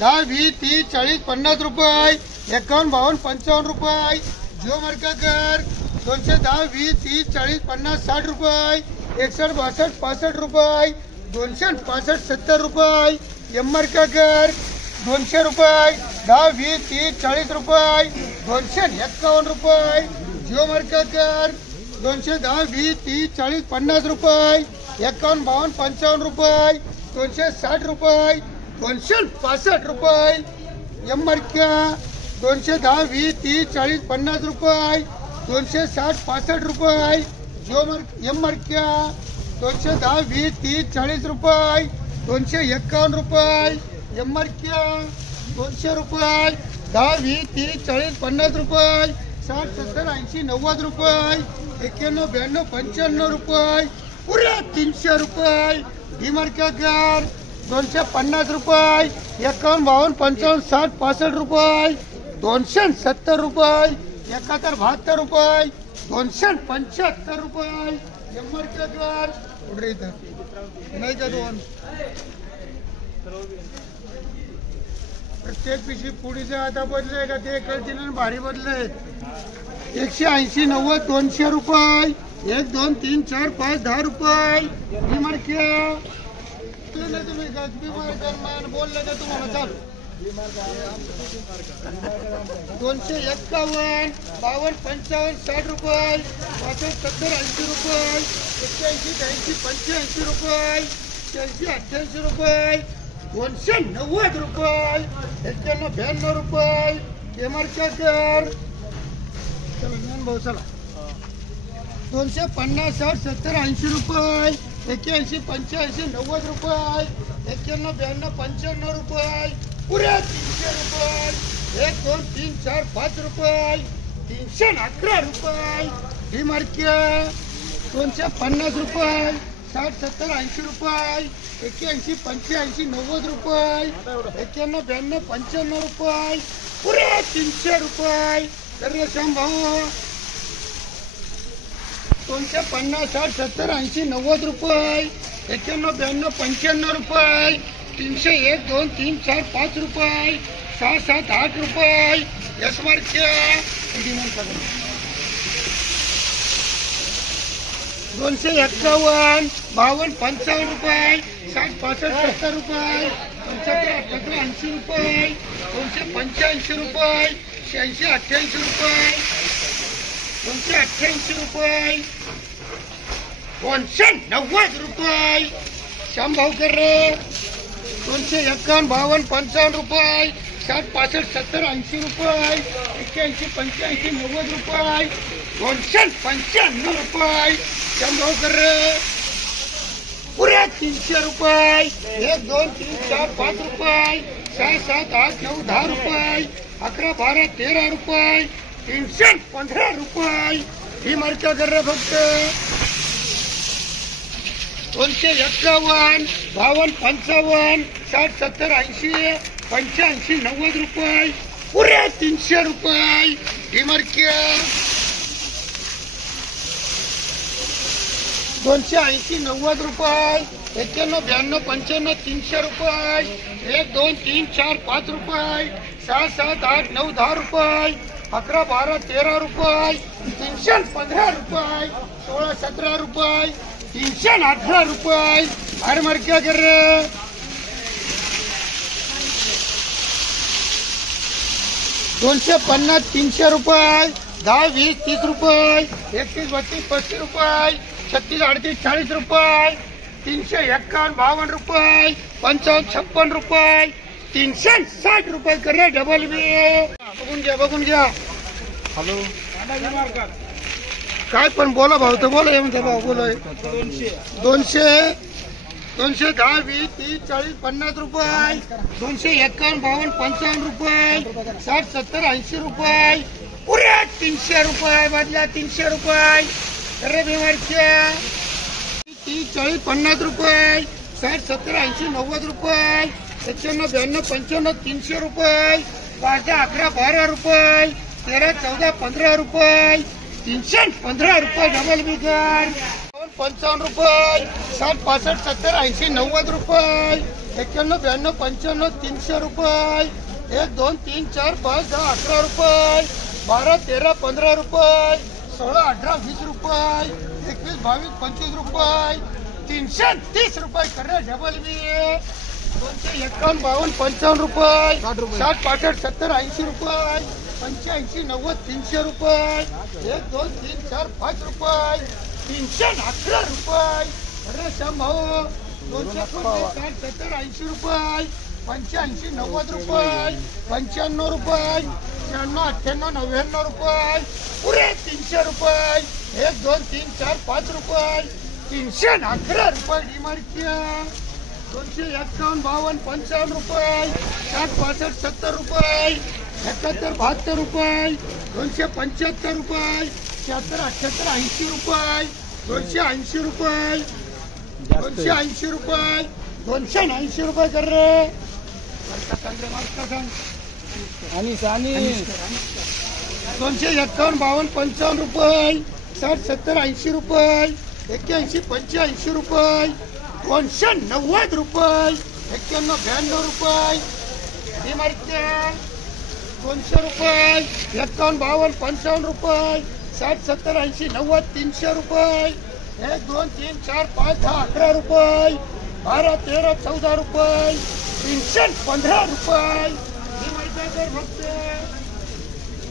दहा 20 30 40 50 रुपये 51 52 55 रुपये जिओ मार्केकर 210 20 30 40 50 60 रुपये 61 62 65 रुपये 265 70 रुपये एम मार्केकर 200 रुपये 10 20 30 40 रुपये 251 रुपये जिओ मार्केकर 210 20 30 40 50 रुपये 51 52 55 रुपये 260 रुपये 265 रुपये एम मार्क्या 210 20 30 40 50 रुपये 260 65 रुपये जिओ एम मार्क्या 210 20 30 40 रुपये 251 रुपये एम मार्क्या 200 रुपये 10 20 30 40 50 रुपये 60 70 80 90 रुपये 91 92 95 रुपये पुऱ्या 300 रुपये डी मार्केकर 250 रुपये 51 52 55 60 65 रुपये 270 रुपये 71 72 रुपये 275 रुपये एम मार्केकर पुढे इथं नाही का दोन प्रत्येक पिशी पुढीचे आता बदले का ते कळतील भारी बदले 180 90 200 रुपये 1 2 3 4 5 10 रुपये डी मार्क्या तुम्ही गजबी मार्कर बोलले का तुम्हाला चालू 251 52 55 60 रुपये 65 70 80 रुपये 81 80 85 रुपये 86 88 रुपये 290 रुपये 91 92 रुपये हे मार्केकर चला ज्ञान भाऊ चला 250 60 70 80 रुपये 81 85 90 रुपये 91 92 95 रुपये पुऱ्या 300 रुपये 1 2 3 4 5 रुपये 311 रुपये ही मार्क्या 250 रुपये 60 70 80 रुपये 81 85 90 रुपये 91 92 95 रुपये पुऱ्या 300 रुपये तर श्याम भाऊ 250 60 70 80 90 रुपये 91 92 95 रुपये 301 2 3 4 5 रुपये 6 7 8 रुपये यस मार्क्या 251 52 55 रुपये 60 65 70 रुपये 75 78 80 रुपये 285 रुपये 86 88 रुपये 288 रुपये 290 रुपये श्याम भाऊ कर रे 251 52 55 रुपये 60 65 70 80 रुपये 81 85 90 रुपये 295 रुपये श्याम भाऊ कर रे पुऱ्या 300 रुपये 1 2 3 4 5 रुपये 6 7 8 9 10 रुपये 11 12 13 रुपये 315 रुपये ही मार्का कर रे फक्त 251 52 55 60 70 80 85 90 रुपये पुऱ्या 300 रुपये ही मार्क्या 280 90 रुपये 91 92 95 300 रुपये 1 2 3 4 5 रुपये 6 7 8 9 10 रुपये 11 12 13 रुपये 315 रुपये 16 17 रुपये 318 रुपये हर मार्क्या कर रे 250 300 रुपये 10 20 30 रुपये 31 32 35 रुपये 36 38 40 रुपये 351 52 रुपये 55 56 रुपये 360 रुपये कर रे डबल बी बघून घ्या हॅलो काय पण बोला भाऊ तर बोला म्हणते भाऊ बोला 200 10 20 30 40 50 रुपये 251 52 55 रुपये 60 70 80 रुपये पुऱ्या 300 रुपये बदला 300 रुपये अरे बेमारच्या 30 40 50 रुपये 60 70 80 90 रुपये 91 92 95 300 रुपये 5 11 12 रुपये 13 14 15 रुपये 315 रुपये डबल बिगर 55 रुपये 60 65 70 80 90 रुपये 91 92 95 300 रुपये 1 2 3 4 5 10 11 रुपये 12 13 15 रुपये 16 18 20 रुपये 21 22 25 रुपये 330 रुपये कर रहे डबल बी 251 52 55 रुपये 60 65 70 80 रुपये 85 90 300 रुपये 1 2 3 4 5 रुपये 311 रुपये अरे श्याम भाऊ 250 70 80 रुपये 85 90 रुपये 95 रुपये 96 98 99 रुपये पुरे 300 रुपये 1 2 3 4 5 रुपये 311 रुपये डीमार्किया 251 52 55 रुपये 60 65 70 रुपये 71 72 रुपये 275 रुपये 76 78 80 रुपये 280 रुपये 280 रुपये 280 रुपये कर रे आणि 251 52 55 रुपये 60 70 80 रुपये 81 85 रुपये 290 रुपये 91 92 रुपये डीमार्किया 200 रुपये 51 52 55 रुपये 60 70 80 90 300 रुपये 1 2 3 4 5 10 11 रुपये 12 13 14 रुपये 315 रुपये फक्त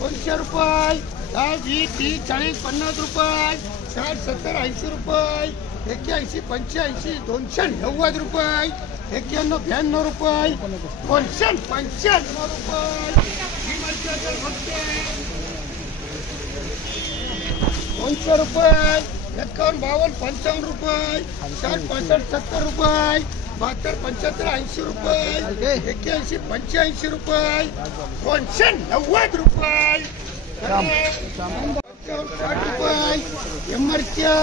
200 रुपये 10 20 30 40 50 रुपये 60 70 80 रुपये 81 85 290 रुपये 91 92 रुपये 295 रुपये 200 रुपये 51 52 55 रुपये 60 65 70 रुपये 72 75 80 रुपये 81 85 रुपये 290 रुपये 60 रुपये एमआरच्या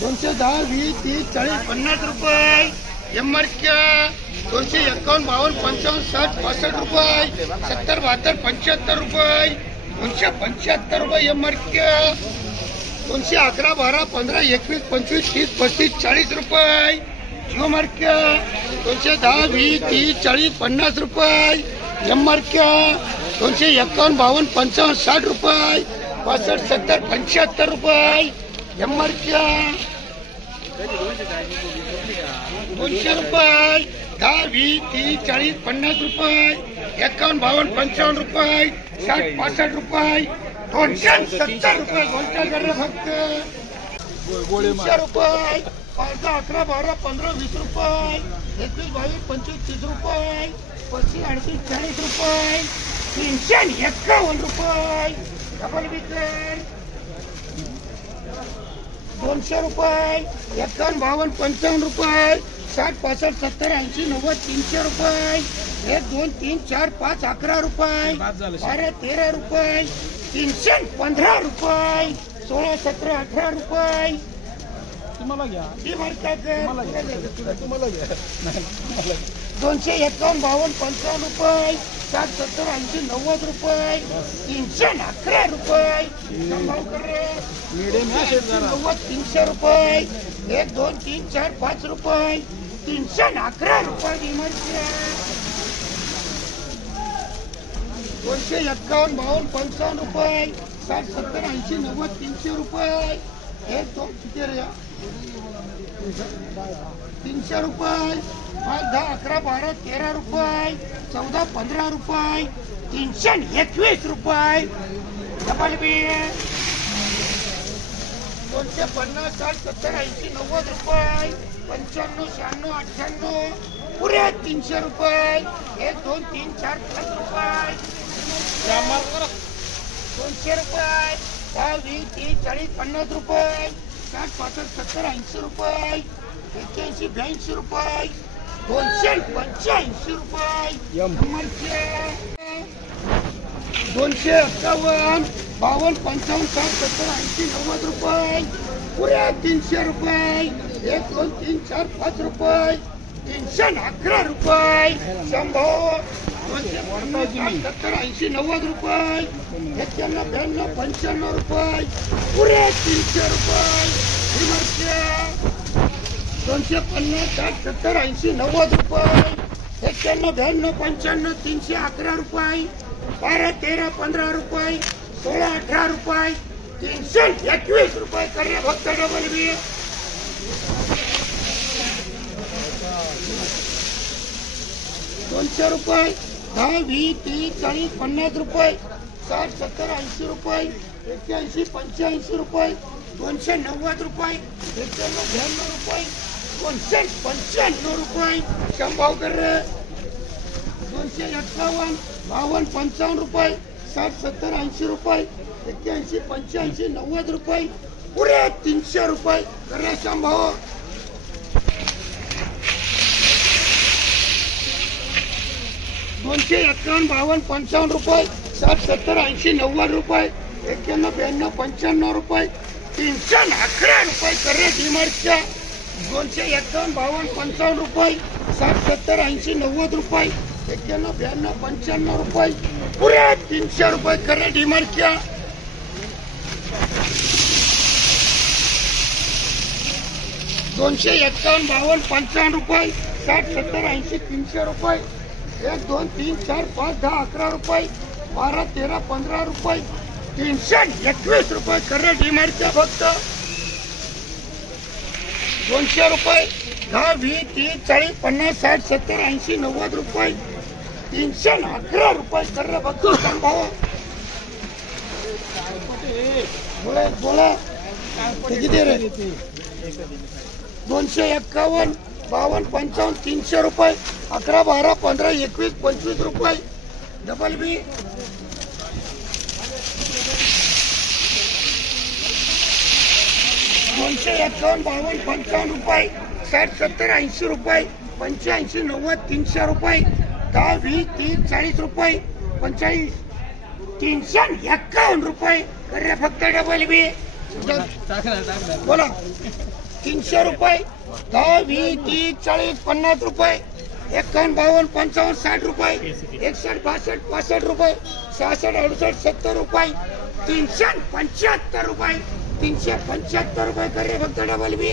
210 20 30 40 50 रुपये एमआरच्या 251 52 55 60 65 रुपये 70 72 75 रुपये 275 रुपये एमआरच्या 211 12 15 21 25 30 35 40 रुपये जिओ मार्क्या 210 20 30 40 50 रुपये एम मार्क्या 251 52 55 60 रुपये 65 70 75 रुपये एम मार्क्या 200 रुपये 10 20 30 40 50 रुपये 51 52 55 रुपये 60 65 रुपये 270 रुपये गोल्टा कर फक्त 200 रुपये 5 11 12 15 20 रुपये 21 22 25 30 रुपये 35 38 40 रुपये 351 रुपये डबल विकेट 200 रुपये 51 52 55 रुपये 60 65 70 80 90 300 रुपये 1 2 3 4 5 11 रुपये 12 13 रुपये 315 रुपये 16 17 18 रुपये तुम्हाला घ्या तुम्हाला घ्या 251 52 55 रुपये 60 70 80 90 रुपये 311 रुपये मीडियम 300 रुपये 1 2 3 4 5 रुपये 311 रुपये डिमार्टचे 251 52 55 रुपये 60 70 80 90 300 रुपये 1 2 किती रे 300 रुपये 5 10 11 12 13 रुपये 14 15 रुपये 321 रुपये डबल बी 250 60 70 80 90 रुपये 95 96 98 पुरे 300 रुपये 1 2 3 4 5 रुपये 200 रुपये 10 20 30 40 50 रुपये 60 65 70 80 रुपये 81 82 रुपये 285 रुपये 251 52 55 60 70 80 90 रुपये पुरे 300 रुपये 1 2 3 4 5 रुपये 311 रुपये 100 70 80 90 रुपये 91 92 95 रुपये पुरे 300 रुपये 250 60 70 80 90 रुपये 91 92 95 311 रुपये 12 13 15 रुपये 16 18 रुपये 321 रुपये कर फक्त डबल बी 200 रुपये 10 20 30 40 50 रुपये 60 70 80 रुपये 81 85 रुपये 290 रुपये 91 92 रुपये 295 रुपये शंभाव कर रहे 251 52 55 रुपये 60 70 80 रुपये 81 85 90 रुपये पुरे 300 रुपये कर रहे शंभाव 251 52 55 रुपये 60 70 80 90 रुपये 91 92 95 रुपये 311 रुपये कर रहे डीमार्टच्या 251 52 55 रुपये 60 70 80 90 रुपये 91 92 95 रुपये पुरे 300 रुपये कर रहे डीमार्टच्या 251 52 55 रुपये 60 70 80 300 रुपये 1 2 3 4 5 10 11 रुपये 12 13 15 रुपये 321 रुपये कर रहे डीमार्टच्या फक्त 200 रुपये 10 20 30 40 50 60 70 80 90 रुपये 311 रुपये कर रहे फक्त भाव बोला किती रे 251 52 55 300 रुपये 11 12 15 21 25 रुपये डबल बी 251 52 55 रुपये 60 70 80 रुपये 85 90 300 रुपये 10 20 30 40 रुपये 45 351 रुपये कर रहे फक्त डबल बी बोला 300 रुपये 10 20 30 40 50 रुपये 51 52 55 60 रुपये 61 62 65 रुपये 66 68 70 रुपये 375 रुपये 375 रुपये कर रहे फक्त डबल बी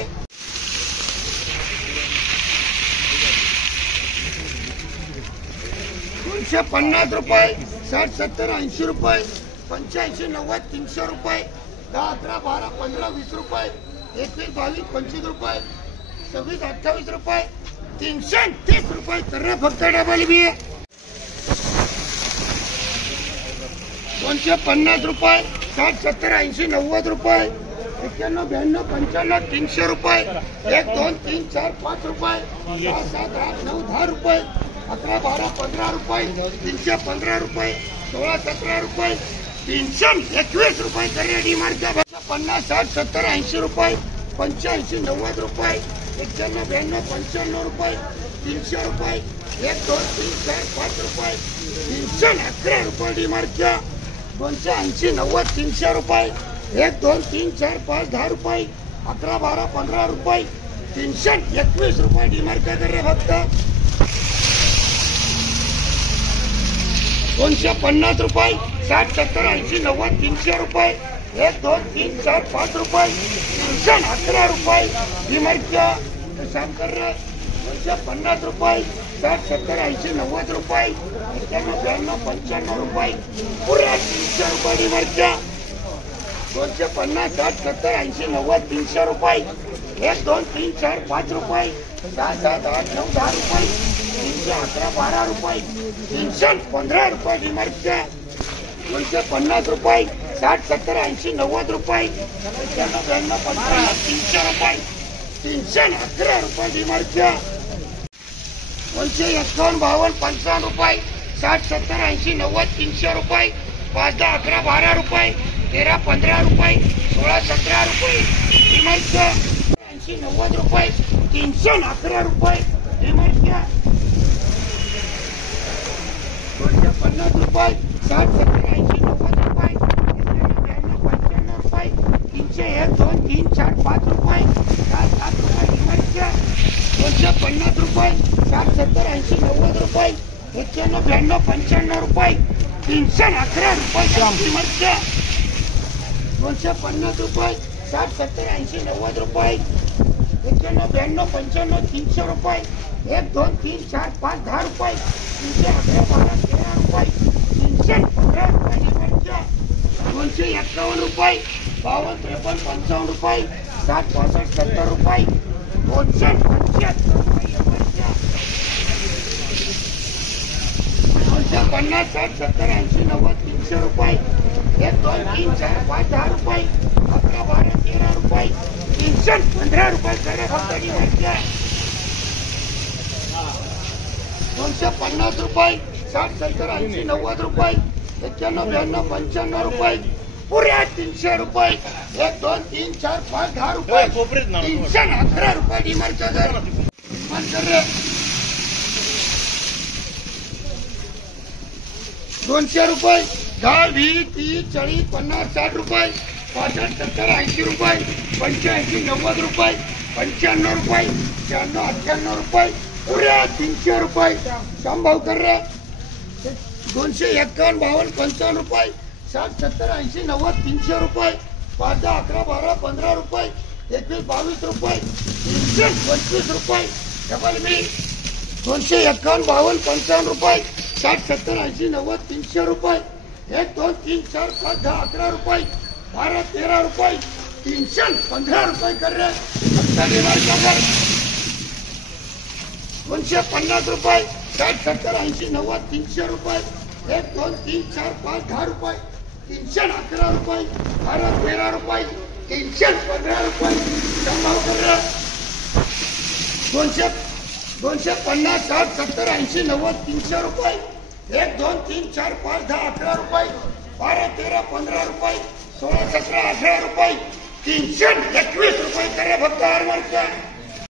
250 रुपये 60 70 80 रुपये 85 90 300 रुपये 10 11 12 15 20 रुपये 21 22 25 रुपये 26 28 रुपये 330 रुपये कर रहे फक्त डबल बी 250 रुपये 60 70 80 90 रुपये 91 92 95 300 रुपये 1 2 3 4 5 रुपये 6 7 8 9 10 रुपये 11 12 15 रुपये 315 रुपये 16 17 रुपये 321 रुपये कर रहे डीमार्टच्या 50 60 70 80 रुपये 85 90 रुपये 91 92 95 रुपये 300 रुपये 1 2 3 4 5 रुपये 311 रुपये डीमार्टच्या 280 90 300 रुपये 1 2 3 4 5 10 रुपये 11 12 15 रुपये 321 रुपये डीमार्टच्या कर रहे फक्त 250 रुपये 60 70 80 90 300 रुपये 1 2 3 4 5 रुपये 311 रुपये डीमार्टच्या काम कर रहे 250 रुपये 60 70 80 90 रुपये 91 92 95 रुपये पुरे 300 रुपये डीमार्टच्या 250 60 70 80 90 300 रुपये 1 2 3 4 5 रुपये 6 7 8 9 10 रुपये 311 12 रुपये 315 रुपये डीमार्टच्या 250 रुपये 60 70 80 90 रुपये 91 92 300 रुपये 311 रुपये डीमार्टच्या 251 52 55 रुपये 60 70 80 90 300 रुपये 5 10 11 12 रुपये 13 15 रुपये 16 17 रुपये डीमार्टच्या 80 90 रुपये 311 रुपये डीमार्टच्या 250 रुपये 60 70 80 90 रुपये 95 रुपये 301 2 3 4 5 रुपये 7 7 रुपये डीमार्टच्या 250 रुपये 60 70 80 90 रुपये 91 92 95 रुपये 311 रुपये डीमार्टच्या 250 रुपये 60 70 80 90 रुपये 91 92 95 300 रुपये 1 2 3 4 5 10 रुपये 311 12 13 रुपये 315 रुपये डिमांडच्या 251 रुपये 52 53 55 रुपये 60 65 70 रुपये 275 रुपये डिमांडच्या 250 60 70 80 90 300 रुपये 1 2 3 4 5 10 रुपये 11 12 13 रुपये 315 रुपये करे फक्त डिमांडच्या 250 रुपये 60 70 80 90 रुपये 91 92 95 रुपये पुऱ्या 300 रुपये 1 2 3 4 5 10 रुपये 311 रुपये डिमांडचा दर डिमांड कर रे 200 रुपये 10 20 30 40 50 60 रुपये 65 70 80 रुपये 85 90 रुपये 95 रुपये 96 98 रुपये पुऱ्या 300 रुपये संभाव कर रे 251 52 55 रुपये 60 70 80 90 300 रुपये 5 10 11 12 15 रुपये 21 22 रुपये 325 रुपये डबल मी 251 52 55 रुपये 60 70 80 90 300 रुपये 1 2 3 4 5 10 11 रुपये 12 13 रुपये 315 रुपये कर रे 250 रुपये 60 70 80 90 300 रुपये 1 2 3 4 5 10 रुपये 311 रुपये 12 13 रुपये 315 रुपये संभाव कर रे 250 60 70 80 90 300 रुपये 1 2 3 4 5 10 11 रुपये 12 13 15 रुपये 16 17 18 रुपये 321 रुपये करे फक्त 8 वर्ष